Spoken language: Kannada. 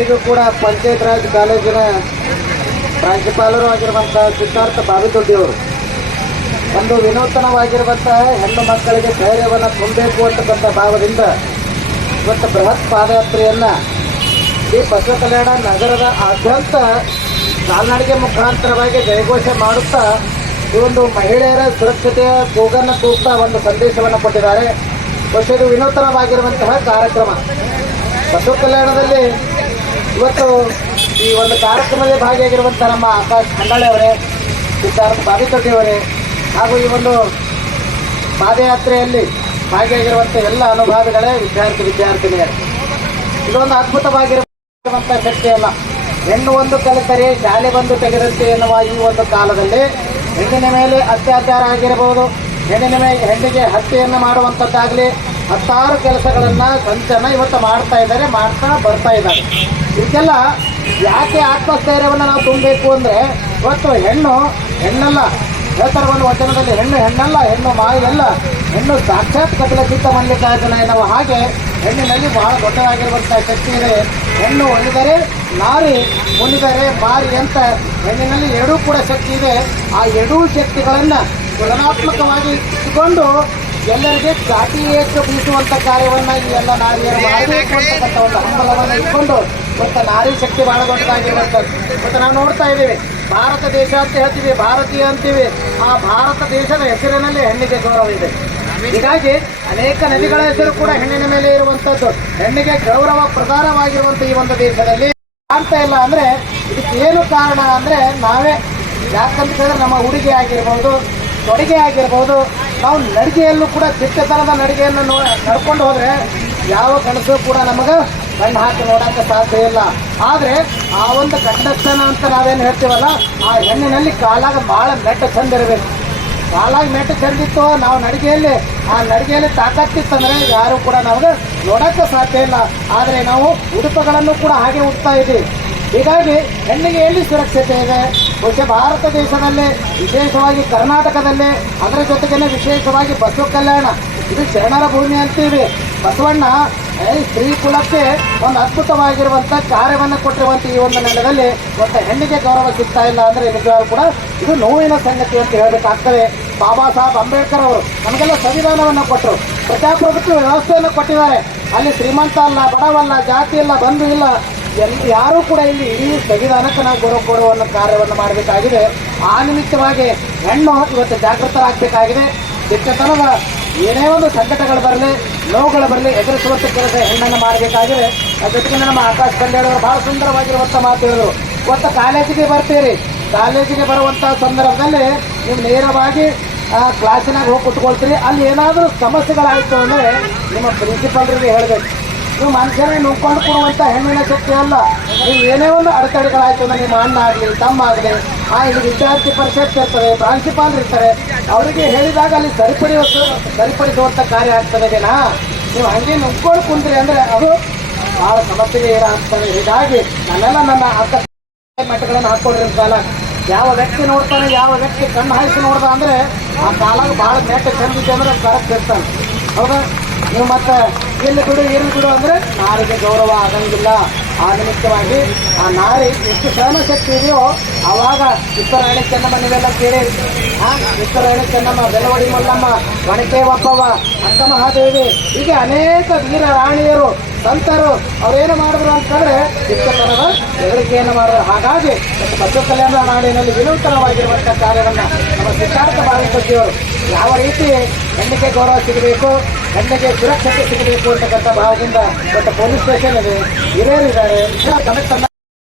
ಇದು ಕೂಡ ಪಂಚಾಯತ್ ರಾಜ್ ಕಾಲೇಜಿನ ಪ್ರಾಂಶುಪಾಲರು ಆಗಿರುವಂತಹ ಸಿದ್ಧಾರ್ಥ ಬಾವಿದೊಡ್ಡಿಯವರು ಒಂದು ವಿನೂತನವಾಗಿರುವಂತಹ ಹೆಣ್ಣು ಮಕ್ಕಳಿಗೆ ಧೈರ್ಯವನ್ನು ತುಂಬಬೇಕು ಅಂತಕ್ಕಂಥ ಭಾವದಿಂದ ಇವತ್ತು ಬೃಹತ್ ಪಾದಯಾತ್ರೆಯನ್ನು ಈ ಬಸವ ಕಲ್ಯಾಣ ನಗರದ ಆದ್ಯಂತ ಕಾಲ್ನಡಿಗೆ ಮುಖಾಂತರವಾಗಿ ಜಯಘೋಷ ಮಾಡುತ್ತಾ ಈ ಒಂದು ಮಹಿಳೆಯರ ಸುರಕ್ಷತೆಯ ಕೂಗನ್ನು ಕೂಗ್ತಾ ಒಂದು ಸಂದೇಶವನ್ನು ಕೊಟ್ಟಿದ್ದಾರೆ. ಬಹುಶಃ ಇದು ವಿನೂತನವಾಗಿರುವಂತಹ ಕಾರ್ಯಕ್ರಮ. ಬಸವ ಕಲ್ಯಾಣದಲ್ಲಿ ಇವತ್ತು ಈ ಒಂದು ಕಾರ್ಯಕ್ರಮದಲ್ಲಿ ಭಾಗಿಯಾಗಿರುವಂಥ ನಮ್ಮ ಆಕಾಶ್ ಖಂಡಾಳೆ ಅವರೇ, ಸಿದ್ಧಾರ್ಥ ಬಾವಿತೊಡ್ಡಿಯವರೇ ಹಾಗೂ ಈ ಒಂದು ಪಾದಯಾತ್ರೆಯಲ್ಲಿ ಭಾಗಿಯಾಗಿರುವಂಥ ಎಲ್ಲ ಅನುಭವಿಗಳೇ, ವಿದ್ಯಾರ್ಥಿನಿಯರೇ, ಇದೊಂದು ಅದ್ಭುತವಾಗಿರುವಂಥ ಶಕ್ತಿ ಅಲ್ಲ. ಹೆಣ್ಣು ಒಂದು ಕಲಿತರೆ ಶಾಲೆ ಬಂದು ತೆಗೆದಂತೆ ಎನ್ನುವ ಈ ಒಂದು ಕಾಲದಲ್ಲಿ ಹೆಣ್ಣಿನ ಮೇಲೆ ಅತ್ಯಾಚಾರ ಆಗಿರಬಹುದು, ಹೆಣ್ಣಿಗೆ ಹತ್ಯೆಯನ್ನು ಮಾಡುವಂಥದ್ದಾಗಲಿ ಹತ್ತಾರು ಕೆಲಸಗಳನ್ನು ಸಂಚನ ಇವತ್ತು ಮಾಡ್ತಾ ಬರ್ತಾ ಇದ್ದಾರೆ. ಇದಕ್ಕೆಲ್ಲ ಯಾಕೆ ಆತ್ಮಸ್ಥೈರ್ಯವನ್ನು ನಾವು ತುಂಬಬೇಕು ಅಂದರೆ, ಇವತ್ತು ಹೆಣ್ಣಲ್ಲ ಹೇಳ್ತಾರೆ ಒಂದು ವಚನದಲ್ಲಿ, ಹೆಣ್ಣಲ್ಲ, ಹೆಣ್ಣು ಮಾಯಲ್ಲ, ಹೆಣ್ಣು ಸಾಕ್ಷಾತ್ ಕಪಿಲಚಿತ್ತ ಮಲ್ಲಿಕಾರ್ಜುನ ಎನ್ನುವ ಹಾಗೆ ಹೆಣ್ಣಿನಲ್ಲಿ ಬಹಳ ದೊಡ್ಡದಾಗಿರುವಂಥ ಶಕ್ತಿ ಇದೆ. ಹೆಣ್ಣು ಒಲಿದರೆ ನಾರಿ, ಮುನಿದರೆ ಮಾರಿ ಅಂತ ಹೆಣ್ಣಿನಲ್ಲಿ ಎರಡೂ ಕೂಡ ಶಕ್ತಿ ಇದೆ. ಆ ಎರಡೂ ಶಕ್ತಿಗಳನ್ನು ತುಲನಾತ್ಮಕವಾಗಿ ಇಟ್ಟುಕೊಂಡು ಎಲ್ಲರಿಗೆ ಜಾತಿ ಏಕ ಬೀಸುವಂಥ ಕಾರ್ಯವನ್ನು ಈ ಎಲ್ಲ ನಾರಿಯರು ಮಾಡಬೇಕು ಅಂತಕ್ಕಂಥ ಒಂದು ಹಂಬಲವನ್ನು ಇಟ್ಕೊಂಡು ಮತ್ತು ನಾರಿ ಶಕ್ತಿ ಬಹಳ ದೊಡ್ಡದಾಗಿರುವಂಥದ್ದು. ಮತ್ತು ನಾವು ನೋಡ್ತಾ ಇದ್ದೀವಿ, ಭಾರತ ದೇಶ ಅಂತ ಹೇಳ್ತೀವಿ, ಭಾರತೀಯ ಅಂತೀವಿ. ಆ ಭಾರತ ದೇಶದ ಹೆಸರಿನಲ್ಲಿ ಹೆಣ್ಣಿಗೆ ಗೌರವ ಇದೆ. ಹೀಗಾಗಿ ಅನೇಕ ನದಿಗಳ ಹೆಸರು ಕೂಡ ಹೆಣ್ಣಿನ ಮೇಲೆ ಇರುವಂಥದ್ದು. ಹೆಣ್ಣಿಗೆ ಗೌರವ ಪ್ರಧಾನವಾಗಿರುವಂಥ ಈ ಒಂದು ದೇಶದಲ್ಲಿ ಕಾಣ್ತಾ ಇಲ್ಲ ಅಂದರೆ ಇದಕ್ಕೆ ಏನು ಕಾರಣ ಅಂದರೆ ನಾವೇ. ಯಾಕಂತ ಹೇಳಿದ್ರೆ ನಮ್ಮ ಉಡುಗೆ ಆಗಿರ್ಬೋದು, ತೊಡುಗೆ ಆಗಿರ್ಬೋದು, ನಾವು ನಡಿಗೆಯಲ್ಲೂ ಕೂಡ ದಿಟ್ಟತನದ ನಡಿಗೆಯನ್ನು ನಡ್ಕೊಂಡು ಹೋದರೆ ಯಾವ ಗಣಸು ಕೂಡ ನಮಗೆ ಕಣ್ಣು ಹಾಕಿ ನೋಡೋಕ್ಕೆ ಸಾಧ್ಯ ಇಲ್ಲ. ಆದರೆ ಆ ಒಂದು ಕಂಡಕ್ಷನ್ ಅಂತ ನಾವೇನು ಹೇಳ್ತೀವಲ್ಲ, ಆ ಹೆಣ್ಣಿನಲ್ಲಿ ಕಾಲಾಗ ಭಾಳ ಮೆಟ್ಟ ಚಂದ ಇರಬೇಕು. ಕಾಲಾಗ ಮೆಟ್ಟ ಚಂದಿತ್ತು, ನಾವು ಆ ನಡಿಗೆಯಲ್ಲಿ ತಾಕತ್ತಿತ್ತಂದರೆ ಯಾರು ಕೂಡ ನಮಗೆ ನೋಡೋಕ್ಕೆ ಸಾಧ್ಯ ಇಲ್ಲ. ಆದರೆ ನಾವು ಉಡುಪುಗಳನ್ನು ಕೂಡ ಹಾಗೆ ಉಡ್ತಾ ಇದ್ದೀವಿ. ಹೀಗಾಗಿ ಹೆಣ್ಣಿಗೆ ಎಲ್ಲಿ ಸುರಕ್ಷತೆ ಇದೆ? ಬಹುಶಃ ಭಾರತ ದೇಶದಲ್ಲಿ, ವಿಶೇಷವಾಗಿ ಕರ್ನಾಟಕದಲ್ಲಿ, ಅದರ ಜೊತೆಗೇ ವಿಶೇಷವಾಗಿ ಬಸವ ಕಲ್ಯಾಣ ಇದು ಶರಣರ ಭೂಮಿ ಅಂತೀವಿ. ಬಸವಣ್ಣ ಸ್ತ್ರೀ ಕುಲಕ್ಕೆ ಒಂದು ಅದ್ಭುತವಾಗಿರುವಂಥ ಕಾರ್ಯವನ್ನು ಕೊಟ್ಟಿರುವಂಥ ಈ ಒಂದು ನೆಲದಲ್ಲಿ ಒಂದು ಹೆಣ್ಣಿಗೆ ಗೌರವ ಸಿಗ್ತಾ ಇಲ್ಲ ಅಂದರೆ ನಿಜವಾಗ್ಲೂ ಕೂಡ ಇದು ನೋವಿನ ಸಂಗತಿ ಅಂತ ಹೇಳಬೇಕಾಗ್ತದೆ. ಬಾಬಾ ಸಾಹೇಬ್ ಅಂಬೇಡ್ಕರ್ ಅವರು ನಮಗೆಲ್ಲ ಸಂವಿಧಾನವನ್ನು ಕೊಟ್ಟರು, ಪ್ರಜಾಪ್ರಭುತ್ವ ವ್ಯವಸ್ಥೆಯನ್ನು ಕೊಟ್ಟಿದ್ದಾರೆ. ಅಲ್ಲಿ ಶ್ರೀಮಂತ ಅಲ್ಲ, ಬಡವಲ್ಲ, ಜಾತಿ ಇಲ್ಲ, ಬಂಧು ಇಲ್ಲ, ಯಾರೂ ಕೂಡ ಇಲ್ಲಿ ಇಡೀ ಸಂವಿಧಾನಕ್ಕೆ ನಾವು ಗೌರವ ಕೊಡುವ ಕಾರ್ಯವನ್ನು ಮಾಡಬೇಕಾಗಿದೆ. ಆ ನಿಮಿತ್ತವಾಗಿ ಹೆಣ್ಣು ಇವತ್ತು ಜಾಗೃತರಾಗಬೇಕಾಗಿದೆ. ದಿಟ್ಟತನದ ಏನೇ ಒಂದು ಸಂಕಟಗಳು ಬರಲಿ, ನೋವುಗಳು ಬರಲಿ, ಎದುರಿಸುವಂಥ ಕೆಲಸ ಹೆಣ್ಣನ್ನು ಮಾಡಬೇಕಾಗಿದೆ. ಅದ್ರ ಜೊತೆಗೆ ನಮ್ಮ ಆಕಾಶ್ ಖಂಡೇಳವರು ಭಾಳ ಸುಂದರವಾಗಿರುವಂಥ ಮಾತು ಹೇಳಿದ್ರು. ಇವತ್ತು ಕಾಲೇಜಿಗೆ ಬರ್ತೀರಿ, ಕಾಲೇಜಿಗೆ ಬರುವಂಥ ಸಂದರ್ಭದಲ್ಲಿ ನೀವು ನೇರವಾಗಿ ಕ್ಲಾಸಿನಾಗ ಹೋಗಿ ಕುತ್ಕೊಳ್ತೀರಿ. ಅಲ್ಲಿ ಏನಾದರೂ ಸಮಸ್ಯೆಗಳಾಯಿತು ಅಂದರೆ ನಿಮ್ಮ ಪ್ರಿನ್ಸಿಪಾಲ್ರಿಗೆ ಹೇಳಬೇಕು. ನೀವು ಮನುಷ್ಯನೇ ನುಗ್ಕೊಂಡು ಕೊಡುವಂಥ ಹೆಣ್ಣಿನ ಶಕ್ತಿ ಅಲ್ಲ. ನೀವು ಏನೇ ಒಂದು ಅಡೆತಡೆಗಳಾಯಿತು ಅಂದರೆ ನಿಮ್ಮ ಅಣ್ಣ ಆಗಲಿ, ತಮ್ಮ ಆಗಲಿ, ಇಲ್ಲಿ ವಿದ್ಯಾರ್ಥಿ ಪರಿಷತ್ ಇರ್ತದೆ, ಪ್ರಾಂಶುಪಾಲರು ಇರ್ತಾರೆ, ಅವರಿಗೆ ಹೇಳಿದಾಗ ಅಲ್ಲಿ ಸರಿಪಡಿಸುವಂಥ ಕಾರ್ಯ ಆಗ್ತದೆ ವಿನಃ ನೀವು ಹಾಗೆ ನುಗ್ಕೊಂಡು ಕುಂತ್ರಿ ಅಂದರೆ ಅದು ಭಾಳ ಸಮಸ್ಯೆಗೆ ಆಗ್ತದೆ. ಹೀಗಾಗಿ ನನ್ನ ಅಕ್ಕ ಮಟ್ಟಗಳನ್ನು ಹಾಕ್ಕೊಂಡಿರೋ ಕಾಲ ಯಾವ ವ್ಯಕ್ತಿ ನೋಡ್ತಾನೆ, ಯಾವ ವ್ಯಕ್ತಿ ಕಣ್ಣು ಹಾಯಿಸಿ ನೋಡ್ದ ಅಂದರೆ ಆ ಕಾಲಾಗ ಭಾಳ ನೆಟ್ಟ ಚಂದಿದೆ ಅಂದರೆ ಕರೆಕ್ಟ್ ಇರ್ತಾನೆ. ಹೌದಾ? ನೀವು ಮತ್ತೆ ಇಲ್ಲಿ ಬಿಡು ಅಂದರೆ ನಾರಿಗೆ ಗೌರವ ಆಗಂಗಿಲ್ಲ. ಆ ನಿಮಿತ್ತವಾಗಿ ಆ ನಾರಿ ಎಷ್ಟು ಸಹನಶಕ್ತಿ ಇದೆಯೋ ಆವಾಗ ಉತ್ತರಾಯಣ ಚೆನ್ನಮ್ಮ ನೀವೆಲ್ಲ ಕೇಳಿ, ಉತ್ತರಾಯಣ ಚೆನ್ನಮ್ಮ, ಬೆಳವಡಿ ಮಲ್ಲಮ್ಮ, ಒಣಕೆ ಒಪ್ಪವ್ವ, ಅಕ್ಕ ಮಹಾದೇವಿ, ಹೀಗೆ ಅನೇಕ ವೀರ ರಾಣಿಯರು, ಸಂತರು ಅವರೇನು ಮಾಡಿದ್ರು ಅಂತಂದರೆ ದಿಟ್ಟತನದ ಹೆದರಿಕೆಯನ್ನು ಮಾಡಿದ್ರು. ಹಾಗಾಗಿ ಬಸವ ಕಲ್ಯಾಣ ನಾಡಿನಲ್ಲಿ ವಿನೂತನವಾಗಿರುವಂಥ ಕಾರ್ಯವನ್ನು ನಮ್ಮ ಸಿದ್ಧಾರ್ಥ ಬಾವಿತೊಡ್ಡಿಯವರು ಯಾವ ರೀತಿ ಹೆಣ್ಣಿಗೆ ಗೌರವ ಸಿಗಬೇಕು, ಹೆಣ್ಣಿಗೆ ಸುರಕ್ಷತೆ ಸಿಗಬೇಕು ಅಂತಕ್ಕಂಥ ಭಾವದಿಂದ ಇವತ್ತು ಪೊಲೀಸ್ ಸ್ಟೇಷನ್ ಇದೆ, ಹಿರಿಯರಿದ್ದಾರೆ,